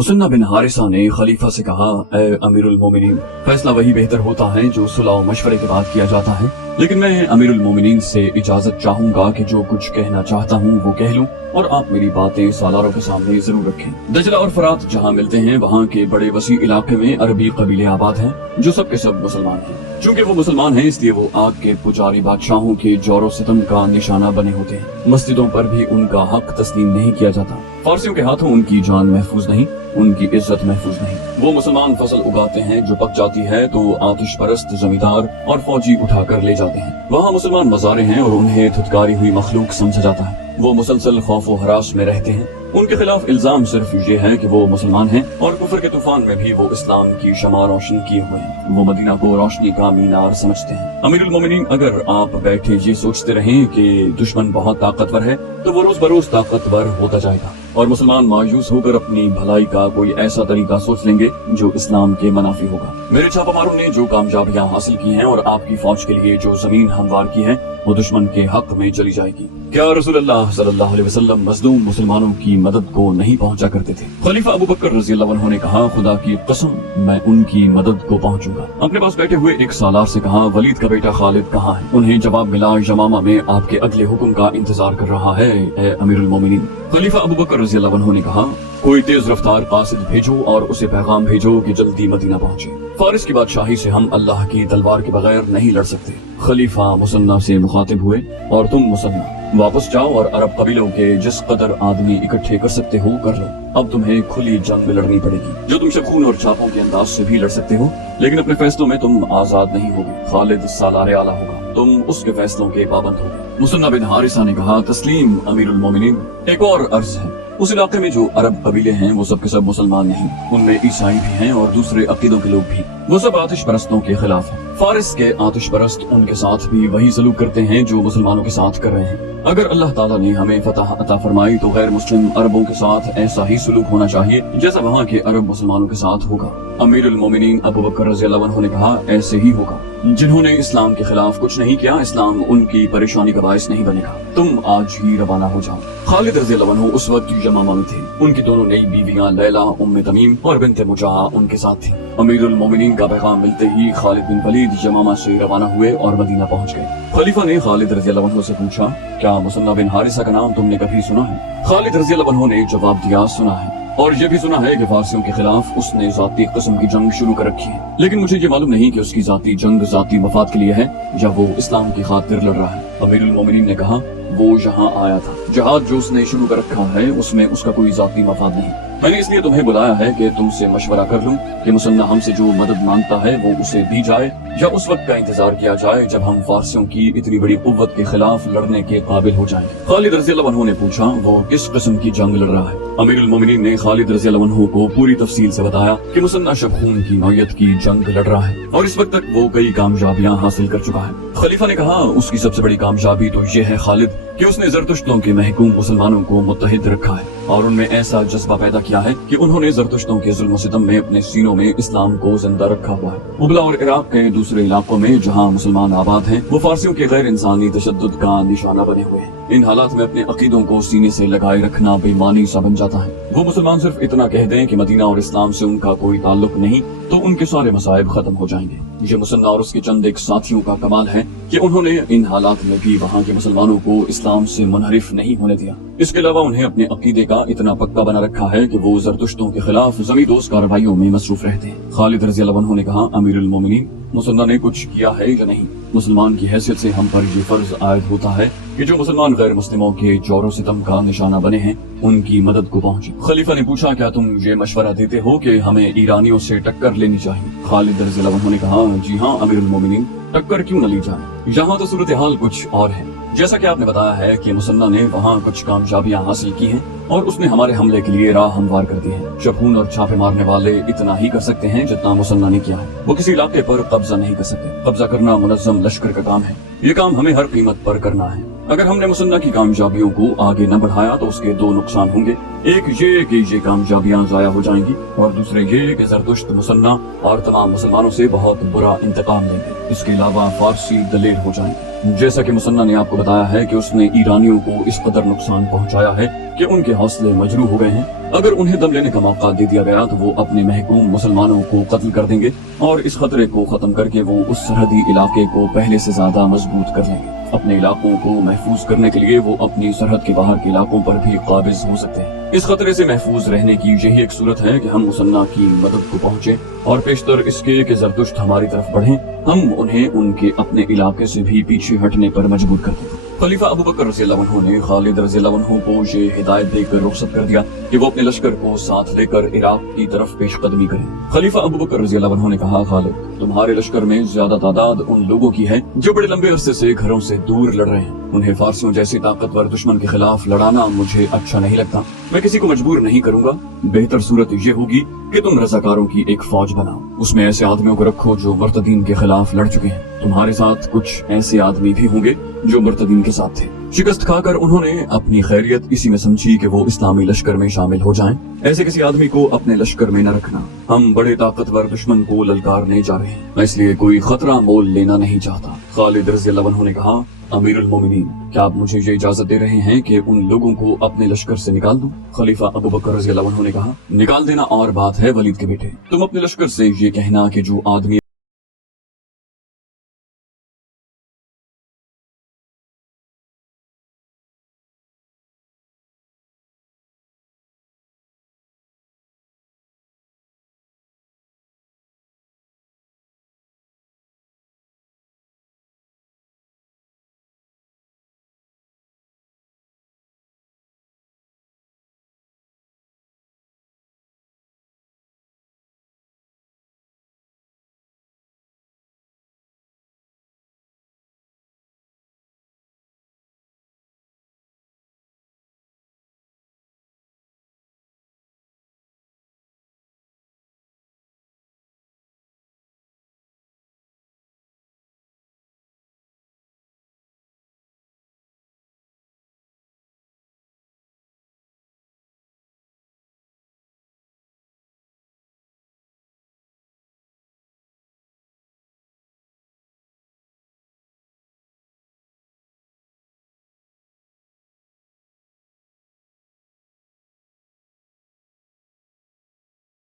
Muthanna बिन हारिसा ने खलीफा से कहा, ए अमीरुल मोमिनीन, फैसला वही बेहतर होता है जो सुलह और मशवरे के बाद किया जाता है, लेकिन मैं अमीरुल मोमिनीन से इजाजत चाहूंगा कि जो कुछ कहना चाहता हूँ वो कह लूं और आप मेरी बातें सालारों के सामने जरूर रखें। दजला और फरात जहाँ मिलते हैं वहाँ के बड़े वसी इलाके में अरबी कबीले आबाद हैं जो सब के सब मुसलमान हैं। चूँकि वो मुसलमान हैं इसलिए वो आग के पुजारी बादशाहों के जोर सितम का निशाना बने होते हैं। मस्जिदों पर भी उनका हक तस्लीम नहीं किया जाता। फारसियों के हाथों उनकी जान महफूज नहीं, उनकी इज्जत महफूज नहीं। वो मुसलमान फसल उगाते हैं जो पक जाती है तो आतिश परस्त जमींदार और फौजी उठा कर ले जाते हैं। वहाँ मुसलमान मज़ारे हैं और उन्हें धुतकारी हुई मखलूक समझा जाता है। वो मुसलसल खौफ व हरास में रहते हैं। उनके खिलाफ इल्जाम सिर्फ ये है कि वो मुसलमान हैं और कुफर के तूफान में भी वो इस्लाम की शमा रोशन किए हुए हैं। वो मदीना को रोशनी का मीनार समझते हैं। अमीरुल मोमिनीन, अगर आप बैठे ये सोचते रहें कि दुश्मन बहुत ताकतवर है तो वो रोज बरोज ताकतवर होता जाएगा और मुसलमान मायूस होकर अपनी भलाई का कोई ऐसा तरीका सोच लेंगे जो इस्लाम के मुनाफी होगा। मेरे छापामारों ने जो कामयाबियां हासिल की हैं और आपकी फौज के लिए जो जमीन हमवार की है वो दुश्मन के हक में चली जाएगी। क्या रसूलुल्लाह सल्लल्लाहु अलैहि वसल्लम मजलूम मुसलमानों की मदद को नहीं पहुंचा करते थे? खलीफा अबू बकर रज़ियल्लाहु अन्हु ने कहा, खुदा की कसम मैं उनकी मदद को पहुंचूंगा। अपने पास बैठे हुए एक सालार से कहा, वलीद का बेटा खालिद कहाँ है? उन्हें जवाब मिला, यमामा में आपके अगले हुक्म का इंतजार कर रहा है ए अमीरुल मोमिनीन। खलीफा अबू बकर रज़ियल्लाहु अन्हु ने कहा, कोई तेज रफ्तार कासिद भेजो और उसे पैगाम भेजो कि जल्दी मदीना पहुंचे। फारिस की बादशाही से हम अल्लाह की तलवार के बगैर नहीं लड़ सकते। खलीफा मुसन्ना से मुखातिब हुए, और तुम मुसन्ना वापस जाओ और अरब कबीलों के जिस कदर आदमी इकट्ठे कर सकते हो कर लो। अब तुम्हें खुली जंग में लड़नी पड़ेगी। जो तुम शगुन और छापों के अंदाज से भी लड़ सकते हो, लेकिन अपने फैसलों में तुम आजाद नहीं होगे। खालिद सालारे आला होगा, तुम उसके फैसलों के पाबंद होगे। मुसन्ना बिन हारिसा ने कहा, तस्लीम अमीरुल मोमिनीन, एक और अर्ज है। उस इलाके में जो अरब कबीले हैं वो सब के सब मुसलमान नहीं, उनमें ईसाई भी हैं और दूसरे अकीदों के लोग भी। वो सब आतिश परस्तों के खिलाफ हैं। फारिस के आतिश परस्त उनके साथ भी वही सलूक करते हैं जो मुसलमानों के साथ कर रहे हैं। अगर अल्लाह ताला ने हमें फतह अता फरमाई तो गैर मुस्लिम अरबों के साथ ऐसा ही सलूक होना चाहिए जैसा वहाँ के अरब मुसलमानों के साथ होगा। अमीरुल मोमिनीन अबू बकर रज़ियल्लाहु अन्हु ने कहा, ऐसे ही होगा। जिन्होंने इस्लाम के खिलाफ कुछ नहीं किया, इस्लाम उनकी परेशानी का बायस नहीं बनेगा। तुम आज ही रवाना हो जाओ। खालिद रज़ियल्लाहु अन्हु उस वक्त यमामा में थे। उनकी दोनों नई बीवियां लैला उम्मे तमीम और बिन्ते मुजाहा उनके साथ थी। अमीरुल मोमिनीन का पैगाम मिलते ही खालिद बिन वलीद यमामा से रवाना हुए और मदीना पहुंच गए। खलीफा ने खालिद रज़ियल्लाहु अन्हु से पूछा, क्या मुसन्ना बिन हारिसा का नाम तुमने कभी सुना है? खालिद रज़ियल्लाहु अन्हु ने जवाब दिया, सुना है, और ये भी सुना है कि फारसियों के खिलाफ उसने जाती किस्म की जंग शुरू कर रखी है, लेकिन मुझे ये मालूम नहीं कि उसकी जाती जंग जाती मफाद के लिए है या वो इस्लाम की खातिर लड़ रहा है। अमीरुल मोमिनीन ने कहा, वो यहाँ आया था। जहाद जो उसने शुरू कर रखा है उसमें उसका कोई जाती मफाद नहीं। मैंने इसलिए तुम्हें बुलाया है कि तुमसे मशवरा कर लूं कि मुसन्ना हमसे जो मदद मांगता है वो उसे दी जाए या उस वक्त का इंतजार किया जाए जब हम फारसियों की इतनी बड़ी कुव्वत के खिलाफ लड़ने के काबिल हो जाएंगे। खालिद रज़ियल्लाहु अन्हु ने पूछा, वो किस किस्म की जंग लड़ रहा है? अमीरुल मोमिनीन ने खालिद रज़ियल्लाहु अन्हु को पूरी तफसील से बताया कि मुसन्ना शबखून की नौयत की जंग लड़ रहा है और इस वक्त तक वो कई कामयाबियां हासिल कर चुका है। खलीफा ने कहा, उसकी सबसे बड़ी कामयाबी तो ये है खालिद कि उसने ज़रतुश्तों के महकूम मुसलमानों को मुत्तहिद रखा है और उनमें ऐसा जज्बा पैदा किया है कि उन्होंने ज़रतुश्तों के जुल्म सितम में अपने सीनों में इस्लाम को जिंदा रखा हुआ है। उबला और इराक के दूसरे इलाकों में जहाँ मुसलमान आबाद हैं वो फारसियों के गैर इंसानी तशद्दुद का निशाना बने हुए हैं। इन हालात में अपने अकीदों को सीने से लगाए रखना बेईमानी सा बन जाता है। वो मुसलमान सिर्फ इतना कह दें कि मदीना और इस्लाम से उनका कोई ताल्लुक नहीं तो उनके सारे मसाइब खत्म हो जाएंगे। ये मुसन्ना और उसके चंद एक साथियों का कमाल है कि उन्होंने इन हालात में भी वहाँ के मुसलमानों को इस्लाम से मुनहरिफ नहीं होने दिया। इसके अलावा उन्हें अपने अकीदे का इतना पक्का बना रखा है कि वो ज़रतुश्तों के खिलाफ ज़मींदोज़ कार्रवाइयों में मसरूफ रहते हैं। खालिद रज़ियल्लाहु अन्हु ने कहा, अमीरुल मोमिनीन, मुसन्ना ने कुछ किया है या नहीं? मुसलमान की हैसियत से हम पर ये फर्ज आयद होता है कि जो मुसलमान गैर मुस्लिमों के जोर सितम का निशाना बने हैं उनकी मदद को पहुंचे। खलीफा ने पूछा, क्या तुम ये मशवरा देते हो कि हमें ईरानियों से टक्कर लेनी चाहिए? खालिद रज़ियल्लाहु अन्हु ने कहा, जी हाँ अमीरुल मोमिनीन, टक्कर क्यों न ली जाए? यहाँ तो सूरत हाल कुछ और है। जैसा कि आपने बताया है कि मुसन्ना ने वहाँ कुछ कामयाबियां हासिल की हैं और उसने हमारे हमले के लिए राह हमवार कर दी है। शबखून और छापे मारने वाले इतना ही कर सकते हैं जितना मुसन्ना ने किया है। वो किसी इलाके पर कब्जा नहीं कर सकते। कब्जा करना मुनज़्ज़म लश्कर का काम है। ये काम हमें हर कीमत पर करना है। اگر ہم نے مسنہ کی کامیابیوں کو آگے نہ بڑھایا تو اس کے دو نقصان ہوں گے، ایک یہ کہ یہ کامیابیاں ضائع ہو جائیں گی، اور دوسرے یہ کہ زرتشت مسنہ اور تمام مسلمانوں سے بہت برا انتقام لیں گے۔ اس کے علاوہ فارسی دلیر ہو جائیں گے۔ جیسا کہ مسنہ نے آپ کو بتایا ہے کہ اس نے ایرانیوں کو اس قدر نقصان پہنچایا ہے کہ ان کے حوصلے مجروح ہو گئے ہیں۔ اگر انہیں دم لینے کا موقع دے دیا گیا تو وہ اپنے محکوم مسلمانوں کو قتل کر دیں گے، اور اس خطرے کو ختم کر کے وہ اس سرحدی علاقے کو پہلے سے زیادہ مضبوط کر لیں گے۔ اپنے علاقوں کو محفوظ کرنے کے لیے وہ اپنی سرحد کے باہر کے علاقوں پر بھی قابض ہو سکتے ہیں۔ اس خطرے سے محفوظ رہنے کی یہی ایک صورت ہے کہ ہم مسنہ کی مدد کو پہنچے، اور پیشتر اس کے کہ زرتشت ہماری طرف بڑھیں، ہم انہیں ان کے اپنے علاقے سے بھی پیچھے ہٹنے پر مجبور کر دیں۔ خلیفہ ابو بکر رضی اللہ عنہ نے خالد رضی اللہ عنہ کو یہ ہدایت دے کر رخصت کر دیا کہ وہ اپنے لشکر کو ساتھ لے کر عراق کی طرف پیش قدمی کریں۔ خلیفہ ابو بکر رضی اللہ عنہ نے کہا، خالد، تمہارے لشکر میں زیادہ تعداد ان لوگوں کی ہے جو بڑے لمبے عرصے سے گھروں سے دور لڑ رہے ہیں۔ انہیں فارسیوں جیسے طاقتور دشمن کے خلاف لڑانا مجھے اچھا نہیں لگتا۔ میں کسی کو مجبور نہیں کروں گا۔ بہتر صورت یہ ہوگی کہ تم رضاکاروں کی ایک فوج بناؤ، اس میں ایسے آدمیوں کو رکھو جو مرتدین کے خلاف لڑ چکے ہیں۔ تمہارے ساتھ کچھ ایسے آدمی بھی ہوں گے جو مرتدین کے ساتھ تھے۔ شکست کھا کر انہوں نے اپنی خیریت اسی میں سمجھی کہ وہ اسلامی لشکر میں شامل ہو جائیں۔ ایسے کسی آدمی کو اپنے لشکر میں نہ رکھنا۔ ہم بڑے طاقتور دشمن کو للکارنے جا رہے ہیں، میں اس لیے کوئی خطرہ مول لینا نہیں چاہتا۔ خالد رضی اللہ عنہ نے کہا، امیر المومنین، کیا آپ مجھے یہ اجازت دے رہے ہیں کہ ان لوگوں کو اپنے لشکر سے نکال دوں؟ خلیفہ ابو بکر رضی اللہ عنہ نے کہا، نکال دینا اور بات ہے ولید کے بیٹے، تم اپنے لشکر سے یہ کہنا کہ جو آدمی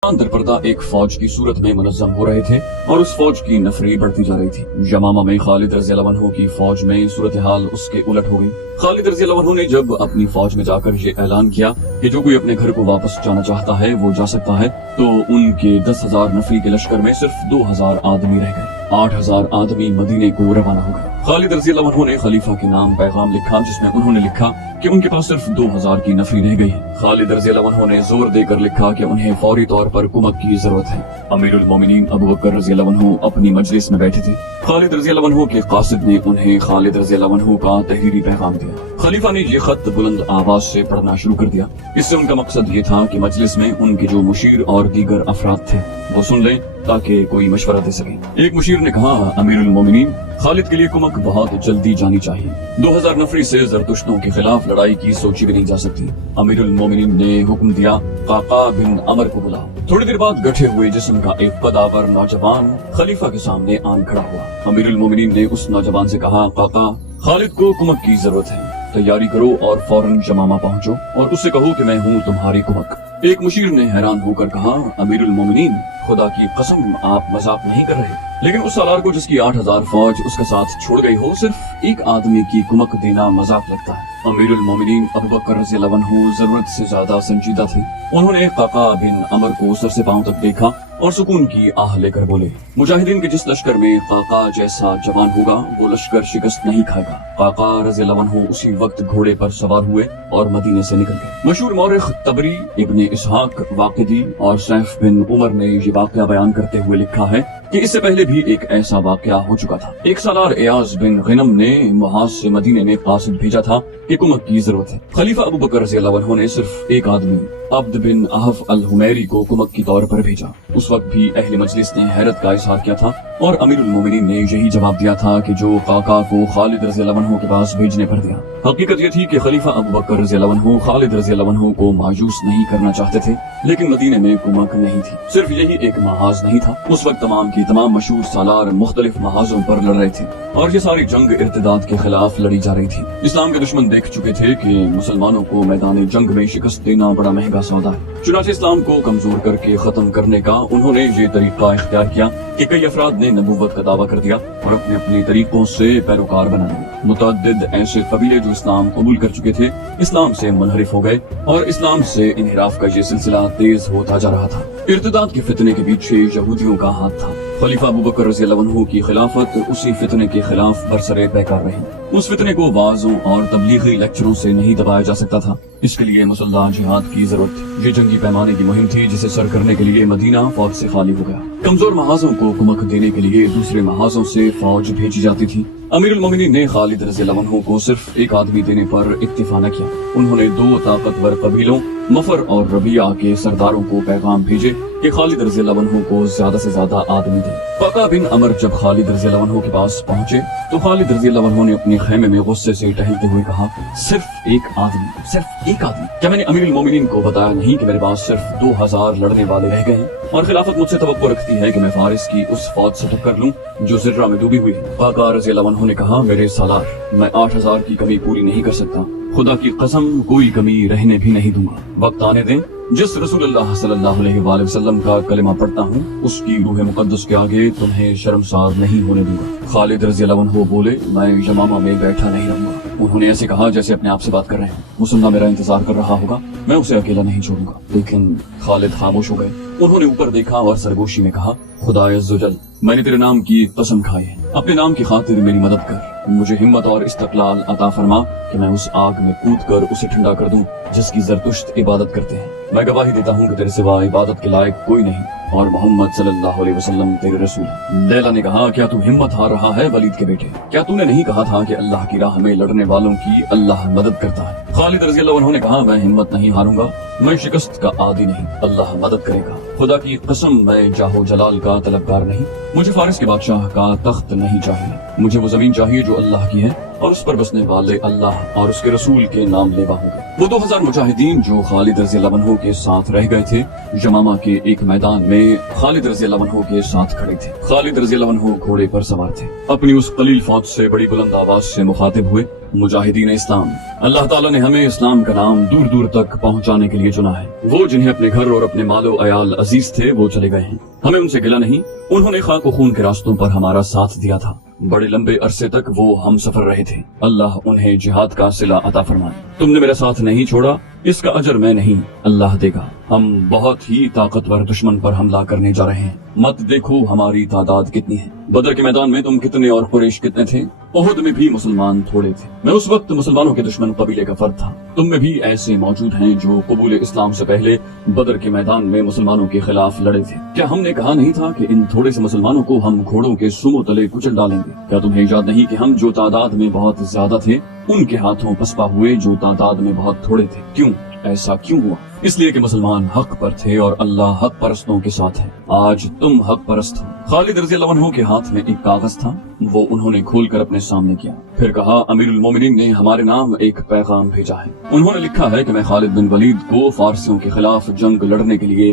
در پردہ ایک فوج کی صورت میں منظم ہو رہے تھے، اور اس فوج کی نفری بڑھتی جا رہی تھی۔ یمامہ میں خالد رضی اللہ عنہ کی فوج میں صورتحال اس کے الٹ ہو گئی۔ خالد رضی اللہ عنہ نے جب اپنی فوج میں جا کر یہ اعلان کیا کہ جو کوئی اپنے گھر کو واپس جانا چاہتا ہے وہ جا سکتا ہے، تو ان کے 10,000 نفری کے لشکر میں صرف 2,000 آدمی رہ گئے۔ 8,000 آدمی مدینے کو روانہ ہو گئے۔ خالد رضی اللہ عنہ نے خلیفہ کے نام پیغام لکھا، جس میں انہوں نے لکھا کہ ان کے پاس صرف 2,000 کی نفری رہ گئی ہے۔ خالد رضی اللہ عنہ نے زور دے کر لکھا کہ انہیں فوری طور پر کمک کی ضرورت ہے۔ امیر المومنین ابو بکر رضی اللہ عنہ اپنی مجلس میں بیٹھے تھے۔ خالد رضی اللہ عنہ کے قاصد نے انہیں خالد رضی اللہ عنہ کا تحریری پیغام دیا۔ خلیفہ نے یہ خط بلند آواز سے پڑھنا شروع کر دیا۔ اس سے ان کا مقصد یہ تھا کہ مجلس میں ان کے جو مشیر اور دیگر افراد تھے وہ سن لیں تاکہ کوئی مشورہ دے سکے۔ ایک مشیر نے کہا، امیر المومنین، خالد کے لیے کمک بہت جلدی جانی چاہیے۔ 2,000 نفری سے زرتشتوں کے خلاف لڑائی کی سوچی بھی نہیں جا سکتی۔ امیر المومنین نے حکم دیا، قعقاع بن عمر کو بلا۔ تھوڑی دیر بعد گٹھے ہوئے جسم کا ایک قدآور نوجوان خلیفہ کے سامنے آن کھڑا ہوا۔ امیر المومنین نے اس نوجوان سے کہا، قعقاع، خالد کو کمک کی ضرورت ہے، تیاری کرو اور فوراً یمامہ پہنچو اور اس سے کہو کہ میں ہوں تمہاری کمک۔ ایک مشیر نے حیران ہو کر کہا، امیر المومنین، خدا کی قسم آپ مذاق نہیں کر رہے، لیکن اس سالار کو جس کی 8,000 فوج اس کے ساتھ چھوڑ گئی ہو، صرف ایک آدمی کی کمک دینا مذاق لگتا ہے۔ امیر المومنین ابو بکر رضی اللہ عنہ ضرورت سے زیادہ سنجیدہ تھے۔ انہوں نے قعقاع بن عمر کو سر سے پاؤں تک دیکھا اور سکون کی آہ لے کر بولے، مجاہدین کے جس لشکر میں قعقاع جیسا جوان ہوگا وہ لشکر شکست نہیں کھائے گا۔ قعقاع رضی اللہ عنہ اسی وقت گھوڑے پر سوار ہوئے اور مدینے سے نکل گئے۔ مشہور مورخ طبری، ابن اسحاق واقدی اور سیف بن عمر نے یہ واقعہ بیان کرتے ہوئے لکھا ہے کہ اس سے پہلے بھی ایک ایسا واقعہ ہو چکا تھا۔ ایک سالار ایاز بن غنم نے محاذ سے مدینے میں قاصد بھیجا تھا कि कुमक की जरूरत है। खलीफा अबू बकर रज़ी अल्लाह अन्हु ने सिर्फ एक आदमी अब्द बिन आहफ अल हुमैरी को कुमक के तौर पर भेजा। उस वक्त भी अहले मजलिस ने हैरत का इजहार किया था और अमीरुल मोमिनीन ने यही जवाब दिया था कि जो काका को खालिद रज़ी अल्लाह अन्हु के पास भेजने पर दिया। हकीकत यह थी कि खलीफा अबू बकर रज़ी अल्लाह अन्हु खालिद रज़ी अल्लाह अन्हु को मायूस नहीं करना चाहते थे, लेकिन मदीने में कुमक नहीं थी। सिर्फ यही एक महाज नहीं था। उस वक्त तमाम की तमाम मशहूर सालार मुख्तलिफ महाजों पर लड़ रहे थे और ये सारी जंग इर्तिदाद के खिलाफ लड़ी जा रही थी। इस्लाम के दुश्मन देख चुके थे कि मुसलमानों को मैदान जंग में शिकस्त देना बड़ा महंगा सौदा है। चुनांचे इस्लाम को कमजोर करके खत्म करने का उन्होंने ये तरीका इख्तियार किया कि कई अफराद ने नबूवत का दावा कर दिया और अपने अपने तरीकों से पैरोकार बना लिए। मुतअद्दिद ऐसे कबीले जो इस्लाम कबूल कर चुके थे इस्लाम से मुनहरिफ हो गए और इस्लाम से इनहिराफ का ये सिलसिला तेज होता जा रहा था। इर्तिदाद के फितने के पीछे यहूदियों का हाथ था। खलीफा अबू बकर रज़ी अल्लाह अन्हु की खिलाफत उसी फितने के खिलाफ बरसरे पैकार रही। उस फितने को वाज़ों और तबलीगी लेक्चरों से नहीं दबाया जा सकता था। इसके लिए मुसल्लाह जिहाद की जरूरत थी। ये जंगी पैमाने की मुहिम थी जिसे सर करने के लिए मदीना फौज से खाली हो गया। कमजोर महाजों को कुमक देने के लिए दूसरे महाजों से फौज भेजी जाती थी। अमीरुल मोमिनीन ने खालिद रज़ी अल्लाह अन्हु को सिर्फ एक आदमी देने पर इक्तिफा न किया। उन्होंने दो ताकतवर कबीलों मफर और रबिया के सरदारों को पैगाम भेजे कि खालिद रज़ी अल्लाह अन्हु को ज्यादा से ज्यादा आदमी दें। क़क़ा बिन अमर जब खालिद रज़ी अल्लाह अन्हु के पास पहुंचे तो खालिद रज़ी अल्लाह अन्हु ने अपने खैमे में गुस्से से टहलते हुए कहा, सिर्फ एक आदमी, सिर्फ एक आदमी। क्या मैंने अमीरुल मोमिनीन को बताया नहीं कि मेरे पास सिर्फ 2000 लड़ने वाले रह गए हैं और खिलाफत मुझसे तवक्को रखती है कि मैं फारिस की उस फौज से टक्कर लूं जो ज़िर्रा में डूबी हुई है। क़क़ा रज़ी अल्लाह अन्हु ने कहा, मेरे सालार, मैं 8000 की कमी पूरी नहीं कर सकता। खुदा की कसम कोई कमी रहने भी नहीं दूंगा। वक्त आने दें, जिस रसूलुल्लाह सल्लल्लाहु अलैहि वसल्लम का कलिमा पढ़ता हूँ उसकी रूह मुकद्दस के आगे तुम्हें शर्मसार नहीं होने दूंगा। खालिद रज़ी अल्लाह अन्हु बोले, मैं यमामा में बैठा नहीं रहूंगा। उन्होंने ऐसे कहा जैसे अपने आप से बात कर रहे हैं। मुसल्ला मेरा इंतजार कर रहा होगा, मैं उसे अकेला नहीं छोड़ूंगा। लेकिन खालिद खामोश हो गए। उन्होंने ऊपर देखा और सरगोशी में कहा, खुदा अज़्ज़वजल, मैंने तेरे नाम की कसम खाई है, अपने नाम की खातिर मेरी मदद कर। मुझे हिम्मत और इस्तक़लाल अता फरमा कि मैं उस आग में कूद कर उसे ठंडा कर दूं जिसकी ज़रतुश्त इबादत करते हैं। मैं गवाही देता हूँ कि तेरे सिवा इबादत के लायक कोई नहीं और मोहम्मद सल्लल्लाहु अलैहि वसल्लम तेरे रसूल। लैला ने कहा, क्या तू हिम्मत हार रहा है वलीद के बेटे? क्या तूने नहीं कहा था कि अल्लाह की राह में लड़ने वालों की अल्लाह मदद करता है? खालिद रज़ी अल्लाह अन्हु ने कहा, मैं हिम्मत नहीं हारूंगा, मैं शिकस्त का आदी नहीं, अल्लाह मदद करेगा। खुदा की कसम मैं जाहो जलाल का तलबगार नहीं। मुझे फारिस के बादशाह का तख्त नहीं चाहिए, मुझे वो जमीन चाहिए जो अल्लाह की है और उस पर बसने वाले अल्लाह और उसके रसूल के नाम लेवा होंगे। वो 2000 मुजाहिदीन जो खालिद रज़ी अल्लाह अन्हु के साथ रह गए थे यमामा के एक मैदान में खालिद रज़ी अल्लाह अन्हु के साथ खड़े थे। खालिद रज़ी अल्लाह अन्हु घोड़े पर सवार थे। अपनी उस कलील फौज से बड़ी बुलंद आवाज से मुखातिब हुए, मुजाहिदीन इस्लाम, अल्लाह ताला ने हमें इस्लाम का नाम दूर दूर तक पहुंचाने के लिए चुना है। वो जिन्हें अपने घर और अपने मालो अयाल अजीज थे वो चले गए हैं, हमें उनसे गिला नहीं। उन्होंने खाक खून के रास्तों पर हमारा साथ दिया था, बड़े लंबे अरसे तक वो हम सफर रहे थे। अल्लाह उन्हें जिहाद का सिला अता फरमाए। तुमने मेरा साथ नहीं छोड़ा, इसका अजर मैं नहीं अल्लाह देगा। हम बहुत ही ताकतवर दुश्मन पर हमला करने जा रहे हैं, मत देखो हमारी तादाद कितनी है। बदर के मैदान में तुम कितने और कुरैश कितने थे? उहुद में भी मुसलमान थोड़े थे। मैं उस वक्त मुसलमानों के दुश्मन कबीले का फर्द था। तुम में भी ऐसे मौजूद हैं जो कबूल इस्लाम से पहले बदर के मैदान में मुसलमानों के खिलाफ लड़े थे। क्या हमने कहा नहीं था कि इन थोड़े से मुसलमानों को हम घोड़ों के सुमो तले कुचल डालेंगे? क्या तुम्हें याद नहीं कि हम जो तादाद में बहुत ज्यादा थे उनके हाथों पसपा हुए जो तादाद में बहुत थोड़े थे? क्यों ऐसा क्यों हुआ? इसलिए कि मुसलमान हक पर थे और अल्लाह हक परस्तों के साथ है। आज तुम हक परस्त हो। खालिद रज़ी अल्लाह अन्हु के हाथ में एक कागज था, वो उन्होंने खोलकर अपने सामने किया। फिर कहा, अमीरुल मोमिनीन ने हमारे नाम एक पैगाम भेजा है। उन्होंने लिखा है कि मैं खालिद बिन वलीद को फारसियों के खिलाफ जंग लड़ने के लिए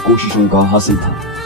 कोशिशों का हासिल था।